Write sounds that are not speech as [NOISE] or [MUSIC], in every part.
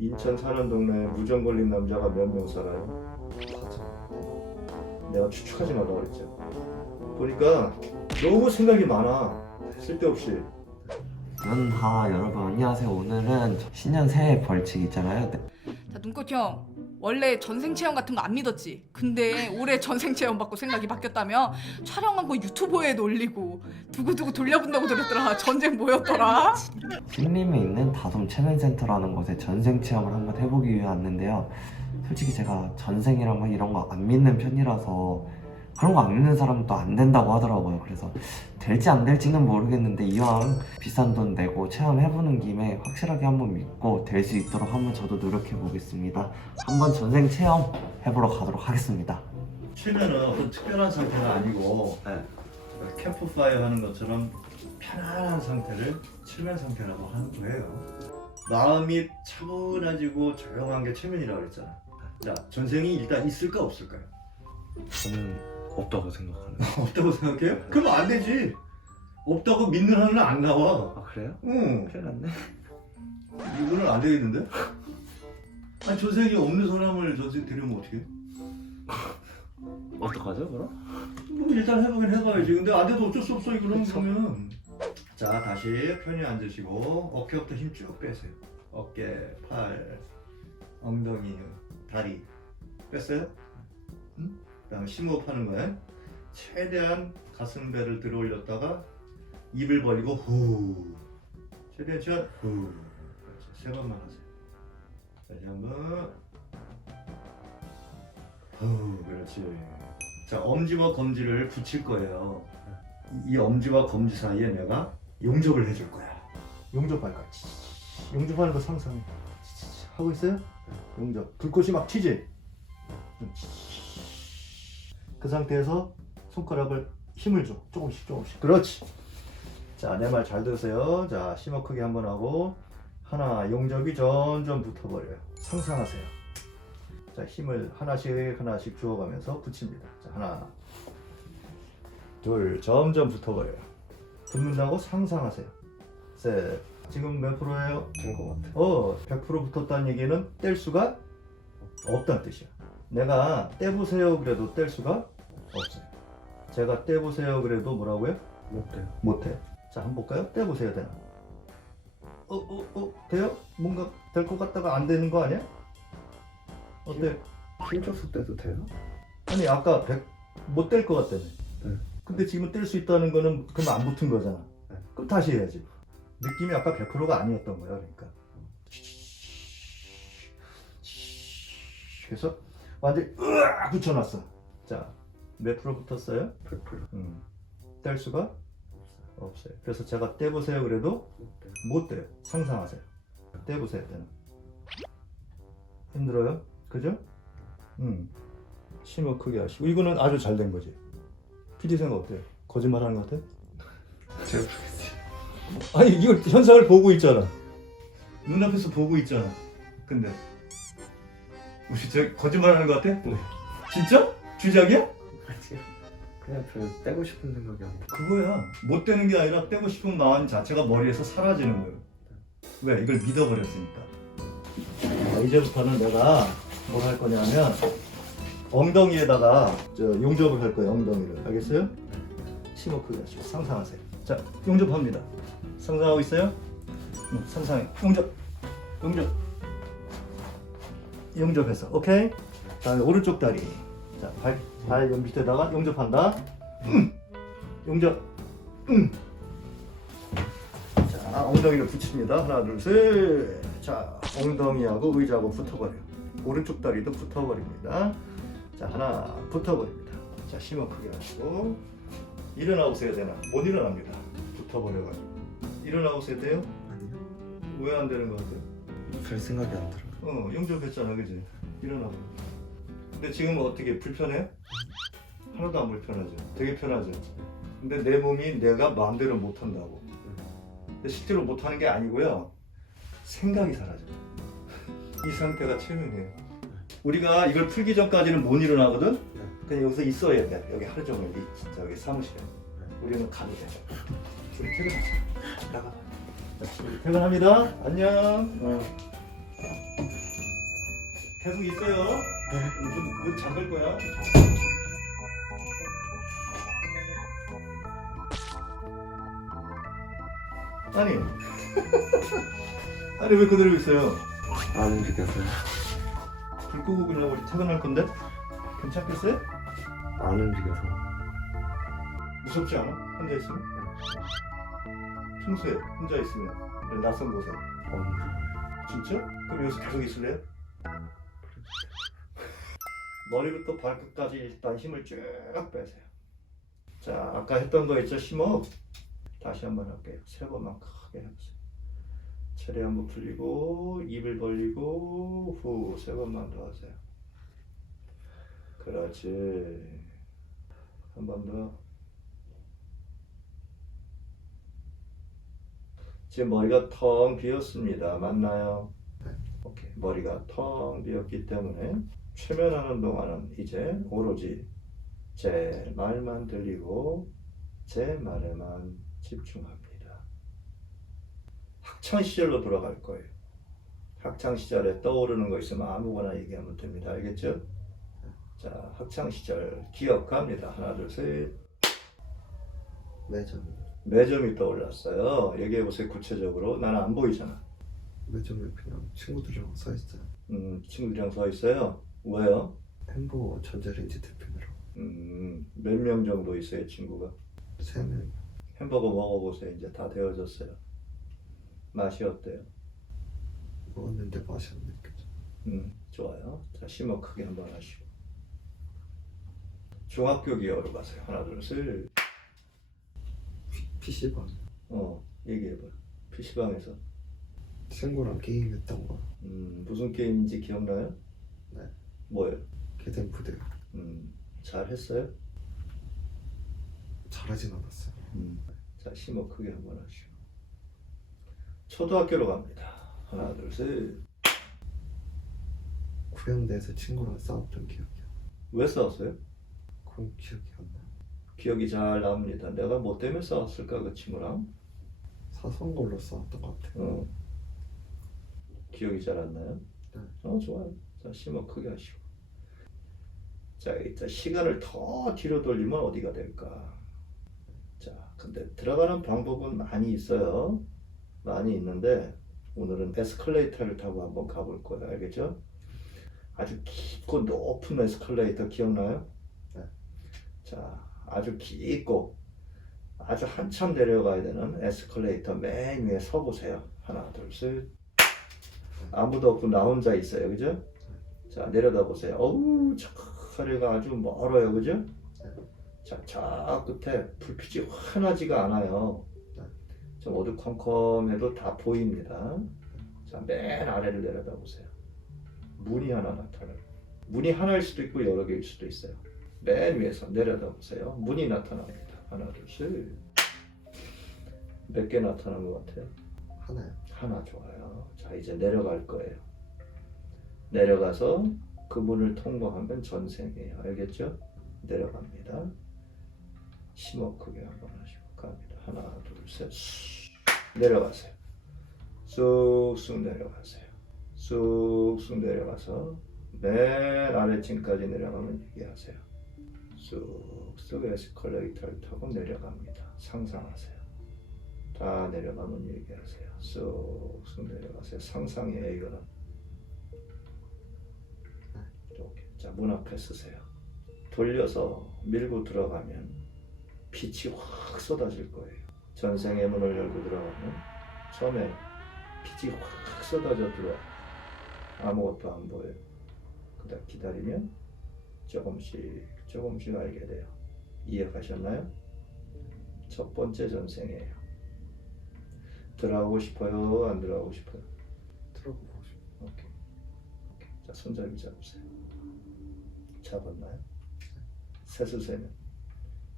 인천 사는 동네에 무전 걸린 남자가 몇 명 살아요? 내가 추측하지 말라고 그랬죠. 보니까 너무 생각이 많아. 쓸데없이. 연하 여러분 안녕하세요 오늘은 신년 새해 벌칙 있잖아요 네. 자 눈꽃 형 원래 전생 체험 같은 거 안 믿었지. 근데 올해 전생 체험 받고 생각이 바뀌었다며 촬영한 거 유튜브에 올리고 두고두고 돌려본다고 들었더라. 전쟁 뭐였더라? 신림에 있는 다솜 체면센터라는 곳에 전생 체험을 한번 해보기 위해 왔는데요. 솔직히 제가 전생이랑 막 이런 거 안 믿는 편이라서 그런 거 안 믿는 사람은 또안 된다고 하더라고요 그래서 될지 안 될지는 모르겠는데 이왕 비싼 돈 내고 체험해보는 김에 확실하게 한번 믿고 될 수 있도록 한번 저도 노력해 보겠습니다 한번 전생 체험 해보러 가도록 하겠습니다 어떤 특별한 상태가 아니고 네. 캠프파이어 하는 것처럼 편안한 상태를 최면 상태라고 하는 거예요. 마음이 차분해지고 조용한 게 최면이라고 그랬잖아. 자, 전생이 일단 있을까 없을까요? 저는 없다고 생각하는 [LAUGHS] 없다고 생각해요? 그러면 안 되지. 없다고 믿는 한은 안 나와. 아 그래요? 응. 큰일 났네 이거는 안 되겠는데? 아니 전생이 없는 사람을 전생 데려오면 어떻게? 어떡하죠 그럼? 뭐 일단 해보긴 해봐야지. 근데 안 돼도 어쩔 수 없어 이거는 그쵸. 그러면. 자 다시 편히 앉으시고 어깨부터 힘 쭉 빼세요. 어깨, 팔, 엉덩이, 다리 뺐어요? 응? 그다음에 심호흡하는 거예요. 최대한 가슴배를 들어 올렸다가 입을 벌리고 후. 최대한 최한 후. 그렇지. 세 번만 하세요. 다시 한번. 후. 그렇지. 자 엄지와 검지를 붙일 거예요. 이, 이 엄지와 검지 사이에 내가 용접을 해줄 거야. 용접할 거야. 치치치. 용접하는 거 상상해. 하고 있어요? 용접. 불꽃이 막 튀지. 음, 치치치. 그 상태에서 손가락을 힘을 줘. 조금씩 조금씩. 그렇지. 자, 내 말 잘 들으세요. 자, 심호 크게 한번 하고 하나 용접이 점점 붙어버려요. 상상하세요. 자, 힘을 하나씩 하나씩 주어가면서 붙입니다. 자, 하나, 둘, 점점 붙어버려요. 붙는다고 상상하세요. 셋. 지금 몇 프로예요? 된것 같아요 어, 100% 붙었다는 얘기는 뗄 수가 없다는 뜻이야. 내가 떼보세요 그래도 뗄 수가 없어요. 제가 떼보세요 그래도 뭐라고요? 못돼요 못해. 자, 한번 볼까요? 떼보세요 되나? 어, 어, 어, 돼요? 뭔가 될 것 같다가 안 되는 거 아니야? 어때? 힘줘서 떼도 돼요? 아니 아까 100 못뗄 것 같다며. 네. 근데 지금 뗄수 있다는 거는 그럼 안 붙은 거잖아. 네. 그럼 다시 해야지. 느낌이 아까 100%가 아니었던 거야, 그러니까. 그래서 완전 으악 붙여놨어. 자, 몇 프로 붙었어요? 100% 음. 뗄 수가 없어요. 그래서 제가 떼보세요 그래도 못 떼요. 상상하세요. 떼보세요 때는. 힘들어요? 그죠? 음. 심호 크게 하시고 이거는 아주 잘 된 거지. PD 생각 어때요? 거짓말하는 것 같아? 제가 모르겠어요 아니 이걸 현상을 보고 있잖아. 눈앞에서 보고 있잖아. 근데 우리 저 거짓말하는 것 같아? 네. 진짜? 주작이야? 아니요 그냥 별 떼고 싶은 생각이 안 들어요 그거야. 못 떼는 게 아니라 떼고 싶은 마음 자체가 머리에서 사라지는 거예요. 왜? 이걸 믿어버렸으니까. 자, 이제부터는 내가 뭘 할 거냐면 엉덩이에다가 저 용접을 할 거예요. 엉덩이를. 알겠어요? 심호 크게 하시고 상상하세요. 자, 용접합니다. 상상하고 있어요? 응, 상상해. 용접. 용접. 용접했어. 오케이? 다음에 오른쪽 다리. 자, 발, 발 밑에다가 용접한다. 음. 용접. 음. 자, 엉덩이를 붙입니다. 하나, 둘, 셋. 자, 엉덩이하고 의자하고 붙어버려요. 오른쪽 다리도 붙어버립니다. 자, 하나 붙어버립니다. 자, 심호 크게 하시고 일어나 보세요 되나? 못 일어납니다. 붙어버려가지고 일어나 보세요 돼요? 아니요 왜 안 되는 것 같아요? 별 생각이 안 들어요 어, 용접했잖아, 그지? 일어나봐. 근데 지금 어떻게 불편해? 하나도 안 불편하죠. 되게 편하죠. 근데 내 몸이 내가 마음대로 못 한다고. 근데 실제로 못 하는 게 아니고요. 생각이 사라져. 이 상태가 최면이에요. 우리가 이걸 풀기 전까지는 못 일어나거든. 그냥 여기서 있어야 돼. 여기 하루 종일 이 진짜 여기 사무실에. 우리는 가도 돼. 우리 퇴근하자. 나가. 퇴근합니다. 안녕. 어. 계속 있어요. 문, 문 잠글 거야. 아니, [LAUGHS] 아니 왜 그대로 있어요? 안 움직여서요. 불 끄고 그냥 우리 퇴근할 건데 괜찮겠어요? 안 움직여서. 무섭지 않아? 혼자 있으면? 평소에 혼자 있으면 이런 낯선 곳에 어, 무서워요. 진짜? 그럼 여기서 계속 있을래요? 머리부터 발끝까지 일단 힘을 쭉 빼세요. 자, 아까 했던 거 있죠? 심호흡. 다시 한번 할게요. 세 번만 크게 해보세요. 체리 한번 풀리고 입을 벌리고 후 세 번만 더 하세요. 그렇지. 한 번 더. 지금 머리가 텅 비었습니다. 맞나요? 오케이. 머리가 텅 비었기 때문에 최면하는 동안은 이제 오로지 제 말만 들리고 제 말에만 집중합니다. 학창 시절로 돌아갈 거예요. 학창 시절에 떠오르는 거 있으면 아무거나 얘기하면 됩니다. 알겠죠? 자, 학창 시절 기억합니다. 하나, 둘, 셋. 매점. 매점이 떠올랐어요. 얘기해 보세요. 구체적으로. 나는 안 보이잖아. 매점에 그냥 친구들이랑 서 있어요. 음, 친구들이랑 서 있어요. 왜요? 햄버거 전자레인지 대표로 음, 몇 명 정도 있어요, 친구가? 세 명. 햄버거 먹어보세요. 이제 다 데워졌어요. 맛이 어때요? 먹었는데 맛이 안 느껴져. 음, 좋아요. 자, 심호 크게 한번 하시고. 중학교 기억으로 가세요. 하나, 둘, 셋. PC방. 어, 얘기해봐. PC방에서. 친구랑 게임했던 거. 음, 무슨 게임인지 기억나요? 네. 뭐예요? 개댄푸드. 음, 잘했어요? 잘하진 않았어요. 음. 자, 심호 크게 한번 하시고. 초등학교로 갑니다. 하나, 둘, 셋. 구영대에서 친구랑 싸웠던 기억이야. 왜 싸웠어요? 그건 기억이 안 나. 기억이 잘 납니다. 내가 뭐 때문에 싸웠을까 그 친구랑? 사소한 걸로 싸웠던 것 같아. 어. 기억이 잘 안 나요? 네. 어 좋아요. 자 심호 크게 하시고. 자 일단 시간을 더 뒤로 돌리면 어디가 될까? 자 근데 들어가는 방법은 많이 있어요. 많이 있는데 오늘은 에스컬레이터를 타고 한번 가볼 거예요. 알겠죠? 아주 깊고 높은 에스컬레이터 기억나요? 네. 자 아주 깊고 아주 한참 내려가야 되는 에스컬레이터 맨 위에 서 보세요. 하나, 둘, 셋. 아무도 없고 나 혼자 있어요. 그죠? 자, 내려다 보세요. 어우, 저 거리가 아주 멀어요. 그죠? 자, 저 끝에 불빛이 환하지가 않아요. 좀 어두컴컴해도 다 보입니다. 자, 맨 아래를 내려다 보세요. 문이 하나 나타나요. 문이 하나일 수도 있고 여러 개일 수도 있어요. 맨 위에서 내려다 보세요. 문이 나타납니다. 하나, 둘, 셋. 몇 개 나타난 것 같아요? 하나요. 하나 좋아요. 자, 이제 내려갈 거예요. 내려가서 그 문을 통과하면 전생이에요. 알겠죠? 내려갑니다. 심호 크게 한번 하시고 갑니다. 하나, 둘, 셋. 슉. 내려가세요. 쑥쑥 내려가세요. 쑥쑥 내려가서 맨 아래층까지 내려가면 얘기하세요. 쑥쑥 에스컬레이터를 타고 내려갑니다. 상상하세요. 다 내려가면 얘기하세요. 쑥쑥 내려가세요. 상상이에요, 이거는. 이렇게. 자, 문 앞에 쓰세요. 돌려서 밀고 들어가면 빛이 확 쏟아질 거예요. 전생의 문을 열고 들어가면 처음에 빛이 확 쏟아져 들어와. 아무것도 안 보여요. 그다음 기다리면 조금씩 조금씩 알게 돼요. 이해가셨나요? 첫 번째 전생이에요. 들어가고 싶어요? 안 들어가고 싶어요? 들어보고 싶어. 오케이. 오케이. 자, 손잡이 잡으세요. 잡았나요? 세면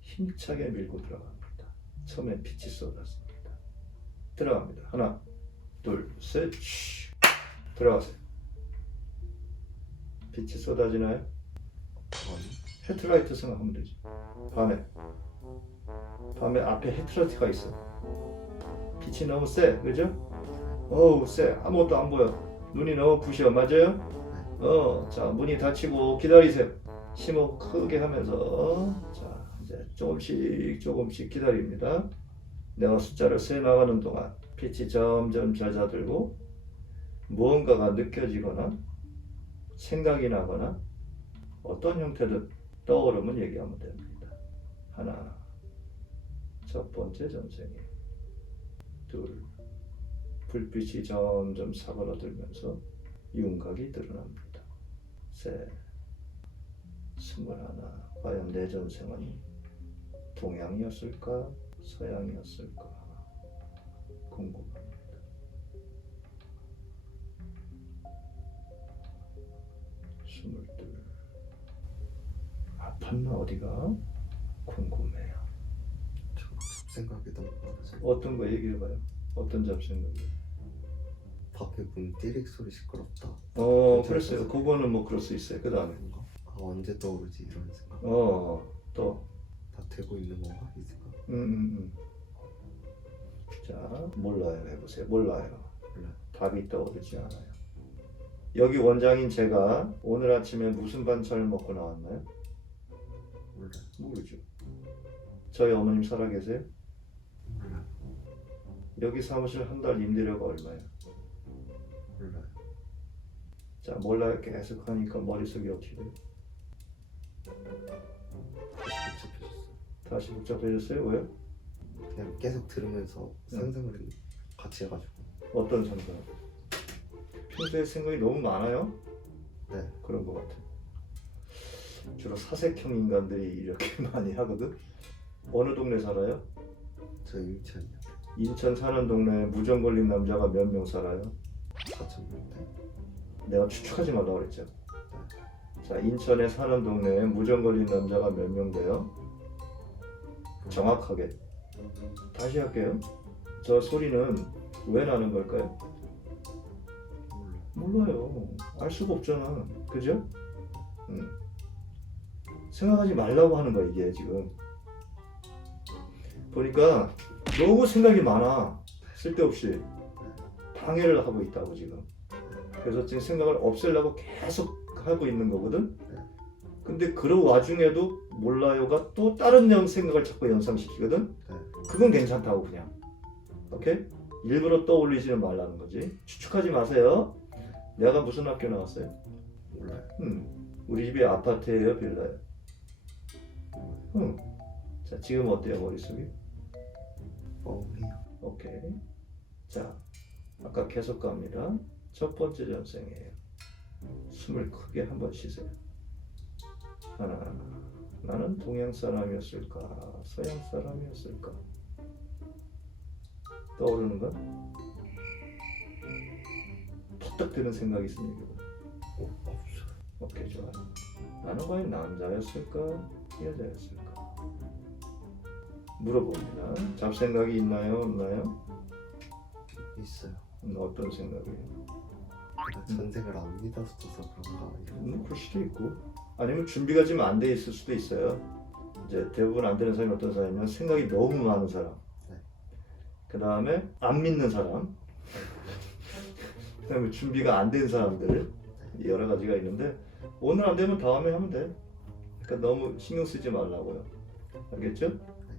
힘차게 밀고 들어갑니다. 처음에 빛이 쏟았습니다. 들어갑니다. 하나, 둘, 셋, 쉬. 들어가세요. 빛이 쏟아지나요? 헤드라이트 생각하면 되지. 밤에. 밤에 앞에 헤드라이트가 있어. 빛이 너무 세, 그죠? 어우, 세. 아무것도 안 보여. 눈이 너무 부셔, 맞아요? 어, 자 문이 닫히고 기다리세요. 심호흡 크게 하면서 자 이제 조금씩 조금씩 기다립니다. 내가 숫자를 세 나가는 동안 빛이 점점 잦아들고 무언가가 느껴지거나 생각이 나거나 어떤 형태든 떠오르면 얘기하면 됩니다. 하나, 첫 번째 전생에 둘, 불빛이 점점 사그라들면서 윤곽이 드러납니다. 셋, 스물하나, 과연 내 전생은 동양이었을까, 서양이었을까 궁금합니다. 스물둘, 아팠나 어디가 궁금해요. 저 잡생각이 너무 많아서 어떤 거 얘기해봐요. 어떤 잡생각이? 밖에 문 띠릭 소리 시끄럽다. 어, 그랬어요. 그거는 뭐 그럴 수 있어요. 그 다음에 뭔가 아, 언제 떠오르지 이런 생각. 어, 또 다 되고 있는 건가 이 생각. 음, 음, 음. 자, 몰라요. 해보세요. 몰라요. 몰라요. 답이 떠오르지 않아요. 여기 원장인 제가 오늘 아침에 무슨 반찬을 먹고 나왔나요? 몰라요. 모르죠. 저희 어머님 살아계세요? 여기 사무실 한 달 임대료가 얼마예요? 몰라요. 자, 몰라요. 계속 하니까 머릿속이 어떻게 돼요? 다시 복잡해졌어요. 다시 복잡해졌어요? 왜? 그냥 계속 들으면서 네. 상상을 같이 해가지고. 어떤 상상? 평소에 생각이 너무 많아요? 네. 그런 것 같아. 주로 사색형 인간들이 이렇게 [LAUGHS] 많이 하거든. 어느 동네 살아요? 저 인천이요. 인천 사는 동네에 무전 걸린 남자가 몇 명 살아요? 4천 명대. 내가 추측하지 말라고 그랬죠. 자, 인천에 사는 동네에 무전 걸린 남자가 몇 명 돼요? 정확하게. 다시 할게요. 저 소리는 왜 나는 걸까요? 몰라요. 알 수가 없잖아. 그죠? 응. 생각하지 말라고 하는 거야, 이게 지금. 보니까 너무 생각이 많아. 쓸데없이. 방해를 하고 있다고, 지금. 그래서 지금 생각을 없애려고 계속 하고 있는 거거든? 근데 그런 와중에도 몰라요가 또 다른 영 생각을 자꾸 연상시키거든? 네. 그건 괜찮다고, 그냥. 오케이? 일부러 떠올리지는 말라는 거지. 추측하지 마세요. 내가 무슨 학교 나왔어요? 몰라요. 음, 우리 집이 아파트예요, 빌라요? 음. 자, 지금 어때요, 머릿속이? 뻥해요. 오케이. 자, 아까 계속 갑니다. 첫 번째 전생이에요. 숨을 크게 한 번 쉬세요. 하나, 나는 동양 사람이었을까, 서양 사람이었을까? 떠오르는 건? 퍼뜩 드는 생각이 있으면 얘기해봐. 어, 없어요. 오케이 좋아. 나는 과연 남자였을까 여자였을까? 물어봅니다. 잡생각이 있나요 없나요? 있어요. 음, 어떤 생각이에요? 내가 전생을 안 믿었어서 그런가 이런. 음, 그럴 수도 있고 아니면 준비가 좀안돼 있을 수도 있어요. 이제 대부분 안 되는 사람이 어떤 사람이냐면 생각이 너무 많은 사람. 네. 그 다음에 안 믿는 사람. 그 다음에 준비가 안 된 사람들 여러 가지가 있는데 오늘 안 되면 다음에 하면 돼. 그러니까 너무 신경 쓰지 말라고요. 알겠죠?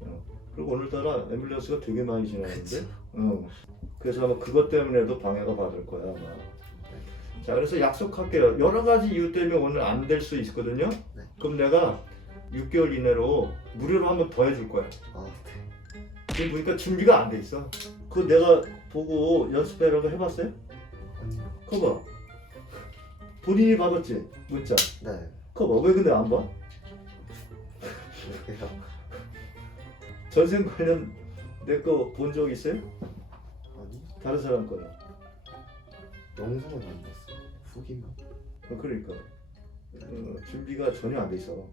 어. 그리고 오늘따라 앰뷸런스가 되게 많이 지나는데, 어. 그래서 아마 그것 때문에도 방해가 받을 거야 아마. 자, 그래서 약속할게요. 여러 가지 이유 때문에 오늘 안 될 수 있거든요. 네. 그럼 내가 6개월 이내로 무료로 한번 더 해줄 거야. 아, 네. 지금 보니까 준비가 안 돼 있어. 그거 내가 보고 연습해라고 해봤어요? 아니요. 그거 봐. 본인이 받았지? 문자. 네. 그거 봐. 왜 근데 안 봐? [LAUGHS] 이렇게요. 전생 관련 내 거 본 적 있어요? 아니 다른 사람 거는? 영상은 안 봤어요. 후기만. 어, 그러니까 어, 준비가 전혀 안 돼 있어.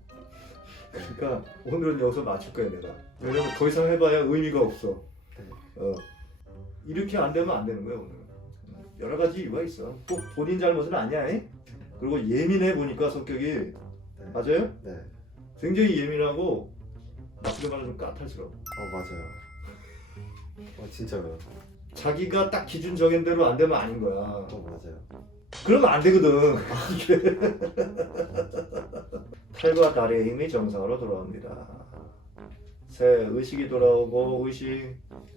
그러니까 오늘은 여기서 맞출 거야 내가. 왜냐면 더 이상 해봐야 의미가 없어. 네. 어. 이렇게 안 되면 안 되는 거야 오늘은. 음, 여러 가지 이유가 있어. 꼭 본인 잘못은 아니야. 잉? 그리고 예민해 보니까 성격이 네. 맞아요? 네. 굉장히 예민하고 나쁘게 말하면 좀 까탈스러워. 어 맞아요. 어 진짜요. 자기가 딱 기준 정한 대로 안 되면 아닌 거야. 어 맞아요. 그러면 안 되거든. 이게. [LAUGHS] 팔과 다리의 힘이 정상으로 돌아옵니다. 셋, 의식이 돌아오고 의식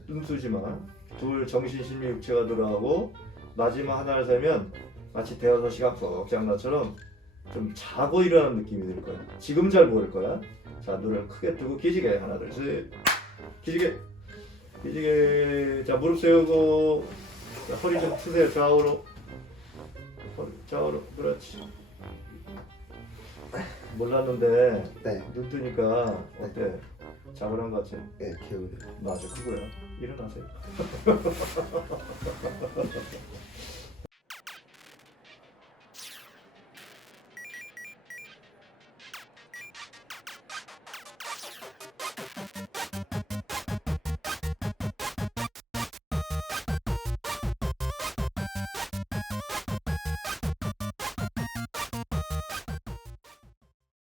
눈뜨지만 둘, 정신, 심리, 육체가 돌아오고 마지막 하나를 세면 마치 대여섯 시간 푹 잔 것처럼 좀 자고 일어나는 느낌이 들 거야. 지금 잘 모를 거야. 자, 눈을 크게 뜨고 기지개 하나, 둘, 셋. 기지개. 기지개. 자, 무릎 세우고 자, 허리 좀 트세요. 좌우로. 허리 좌우로. 그렇지. 몰랐는데 네, 눈 뜨니까 어때? 자고난 것 같지? 네, 기억이 맞아, 그거야. 일어나세요. [LAUGHS]